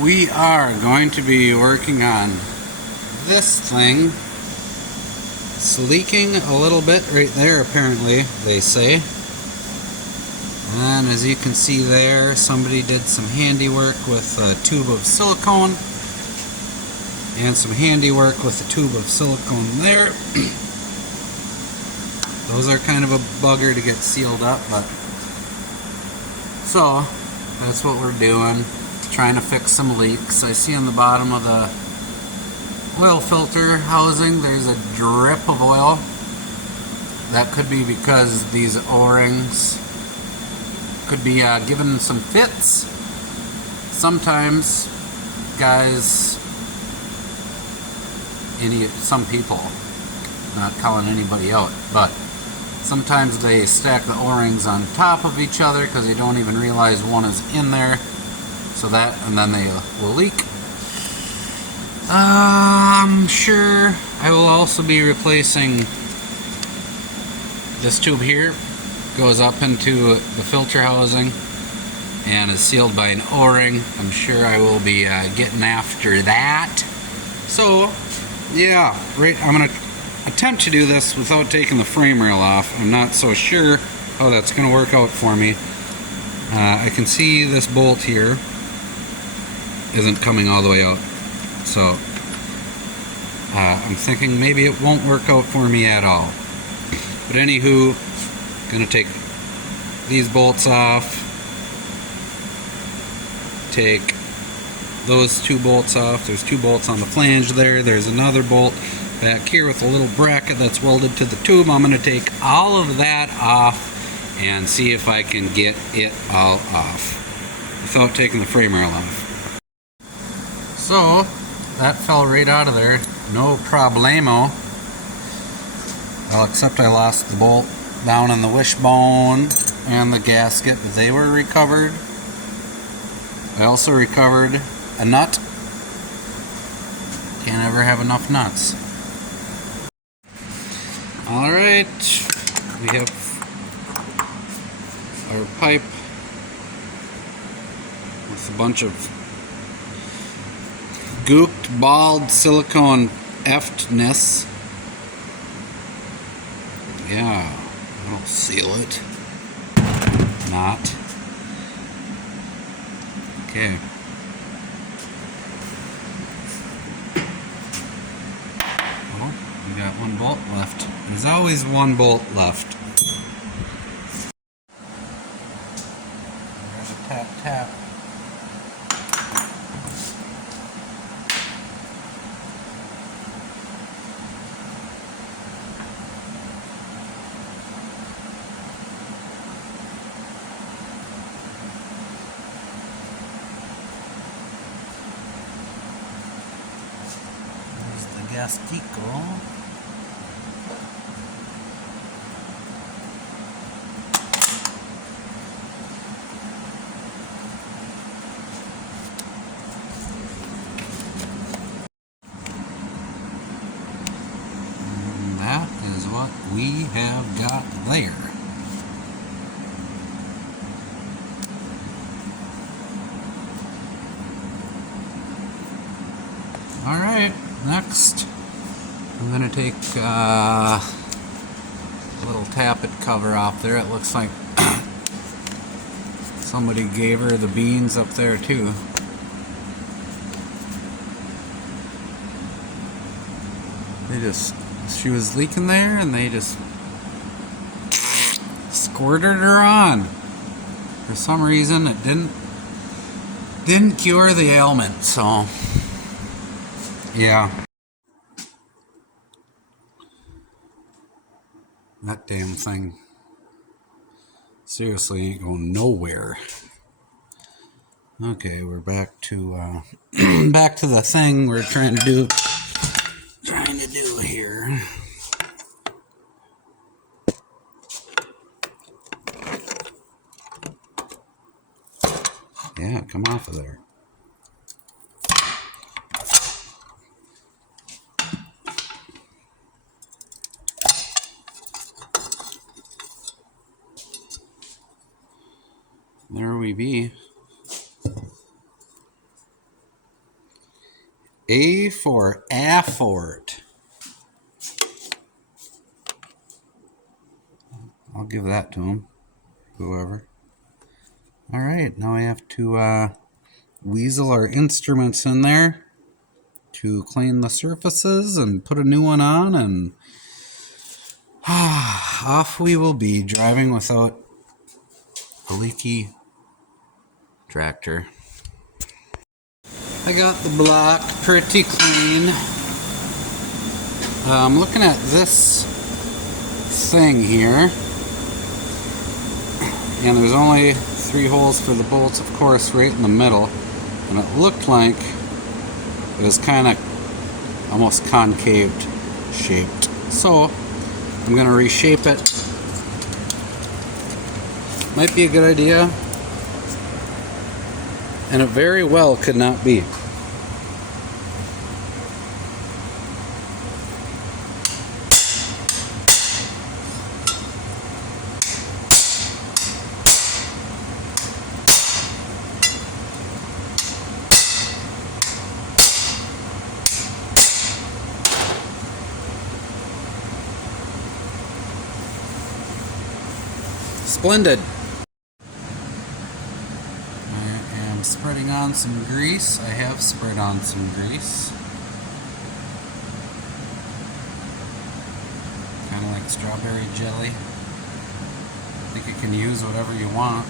we are going to be working on this thing. It's leaking a little bit right there, apparently, they say. And as you can see there, somebody did some handiwork with a tube of silicone and some handiwork with a tube of silicone there. Those are kind of a bugger to get sealed up, but so that's what we're doing, trying to fix some leaks. I see on the bottom of the oil filter housing there's a drip of oil. That could be because these O-rings could be given some fits. Sometimes guys, some people, not calling anybody out, but sometimes they stack the O-rings on top of each other because they don't even realize one is in there. So that, and then they will leak. I'm sure I will also be replacing this tube here. Goes up into the filter housing and is sealed by an O-ring. I'm sure I will be getting after that. So, yeah, I'm going to attempt to do this without taking the frame rail off. I'm not so sure how that's going to work out for me. I can see this bolt here isn't coming all the way out, so I'm thinking maybe it won't work out for me at all. But anywho, gonna take these bolts off, take those two bolts off. There's two bolts on the flange there. There's another bolt back here with a little bracket that's welded to the tube. I'm going to take all of that off and see if I can get it all off without taking the frame rail off. So that fell right out of there, no problemo. Well, except I lost the bolt down in the wishbone and the gasket, but they were recovered. I also recovered a nut. Can't ever have enough nuts. Alright, we have our pipe with a bunch of gooked, bald silicone eftness. Yeah, I'll seal it. Not. Okay. Well, we got one bolt left. There's always one bolt left. There's a tap tap. There's the gastico. Is what we have got there. Alright, next I'm going to take a little Tappet cover off there. It looks like somebody gave her the beans up there too. She was leaking there and they just squirted her on. For some reason it didn't cure the ailment, so yeah. That damn thing seriously ain't going nowhere. Okay, we're back to back to the thing we're trying to do here. Yeah, come off of there. There we be. A for effort. I'll give that to him, whoever. All right, now I have to weasel our instruments in there to clean the surfaces and put a new one on, and off we will be driving without a leaky tractor. I got the block pretty clean. I'm looking at this thing here, and there's only 3 holes for the bolts, of course, right in the middle, and it looked like it was kind of almost concaved shaped. So I'm going to reshape it. Might be a good idea, and it very well could not be. Splendid. I am spreading on some grease. I have spread on some grease. Kind of like strawberry jelly. I think you can use whatever you want.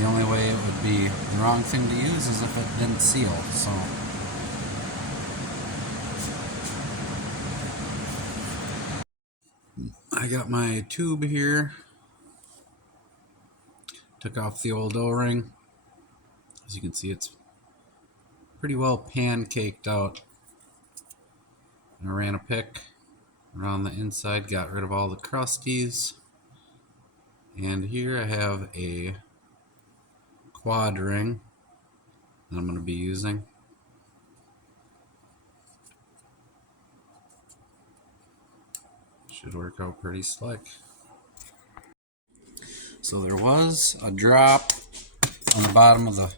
The only way it would be the wrong thing to use is if it didn't seal. So I got my tube here. Took off the old O-ring. As you can see, it's pretty well pancaked out. And I ran a pick around the inside, got rid of all the crusties. And here I have a quad ring that I'm going to be using. Should work out pretty slick. So there was a drop on the bottom of the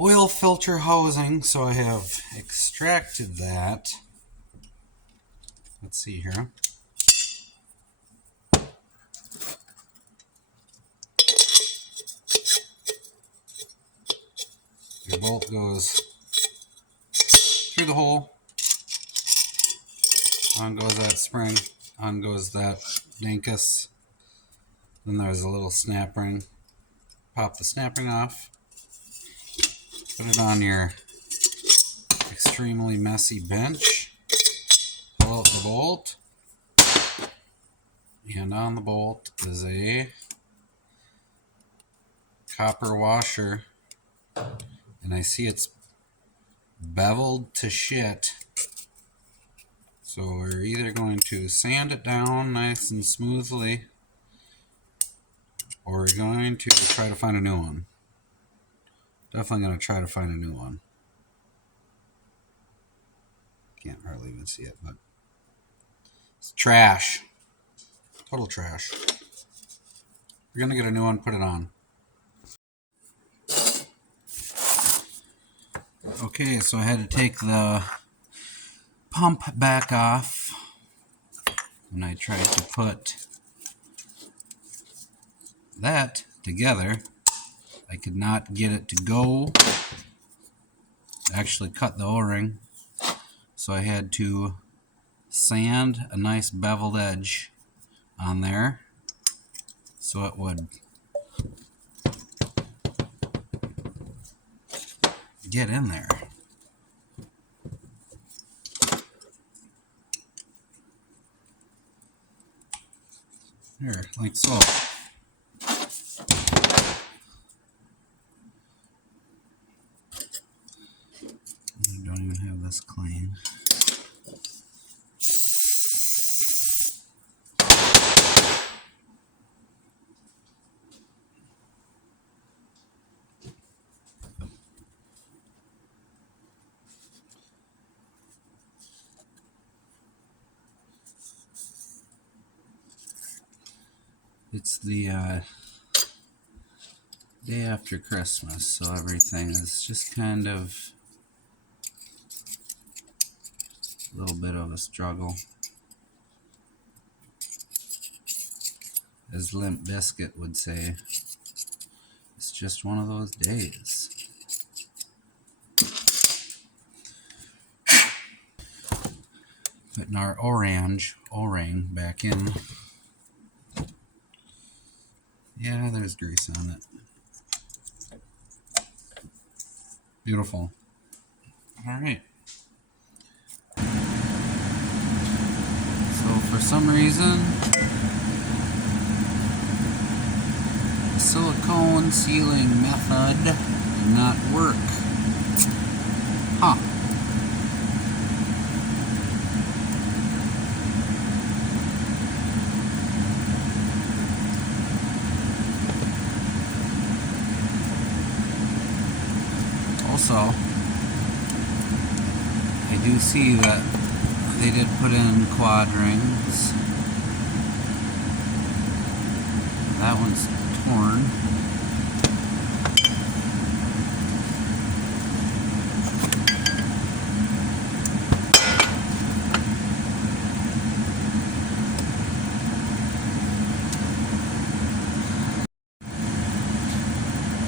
oil filter housing, so I have extracted that. Let's see here. Your bolt goes through the hole. On goes that spring. On goes that dinkus. Then there's a little snap ring. Pop the snap ring off. Put it on your extremely messy bench. Pull out the bolt. And on the bolt is a copper washer. And I see it's beveled to shit. So we're either going to sand it down nice and smoothly, or we're going to try to find a new one. Definitely going to try to find a new one. Can't hardly even see it, but it's trash. Total trash. We're going to get a new one, put it on. Okay, so I had to take the pump back off, and I tried to put that together. I could not get it to go. Actually cut the O-ring, so I had to sand a nice beveled edge on there so it would get in there. There, like so. I don't even have this clean. It's the day after Christmas, so everything is just kind of A little bit of a struggle. As Limp Bizkit would say, it's just one of those days. Putting our orange O-ring back in. Yeah, there's grease on it. Beautiful. All right. So for some reason, the silicone sealing method did not work. Huh. Also, I do see that they did put in quad rings. That one's torn.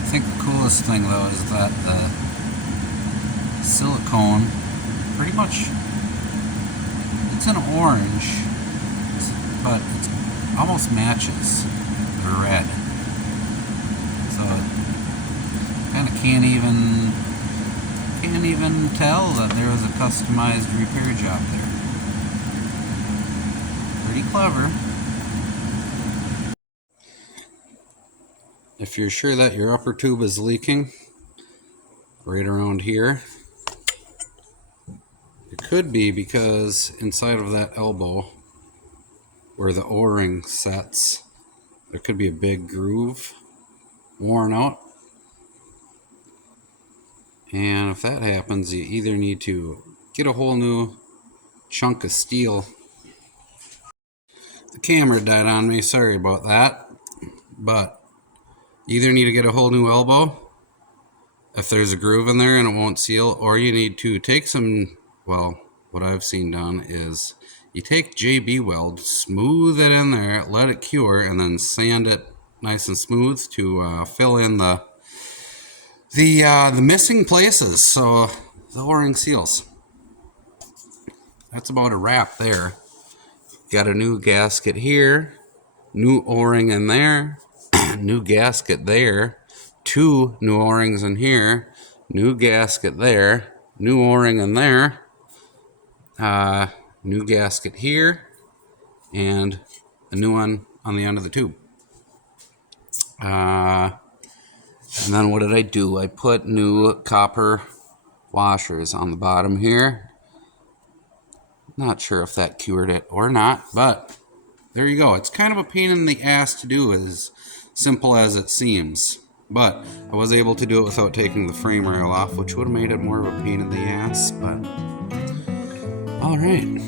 I think the coolest thing though is that the silicone pretty much, it's an orange, but it almost matches the red. So it kind of can't even tell that there was a customized repair job there. Pretty clever. If you're sure that your upper tube is leaking, right around here, it could be because inside of that elbow where the O-ring sets, there could be a big groove worn out. And if that happens, you either need to get a whole new chunk of steel. The camera died on me, sorry about that. But you either need to get a whole new elbow if there's a groove in there and it won't seal, or you need to take some, well, what I've seen done is you take JB weld, smooth it in there, let it cure, and then sand it nice and smooth to fill in the missing places so the O-ring seals. That's about a wrap there. Got a new gasket here, new O-ring in there, new gasket there, 2 new O-rings in here, new gasket there, new O-ring in there, new gasket here, and a new one on the end of the tube. And then what did I do? I put new copper washers on the bottom here. Not sure if that cured it or not, but there you go. It's kind of a pain in the ass to do, as simple as it seems. But I was able to do it without taking the frame rail off, which would have made it more of a pain in the ass. But all right.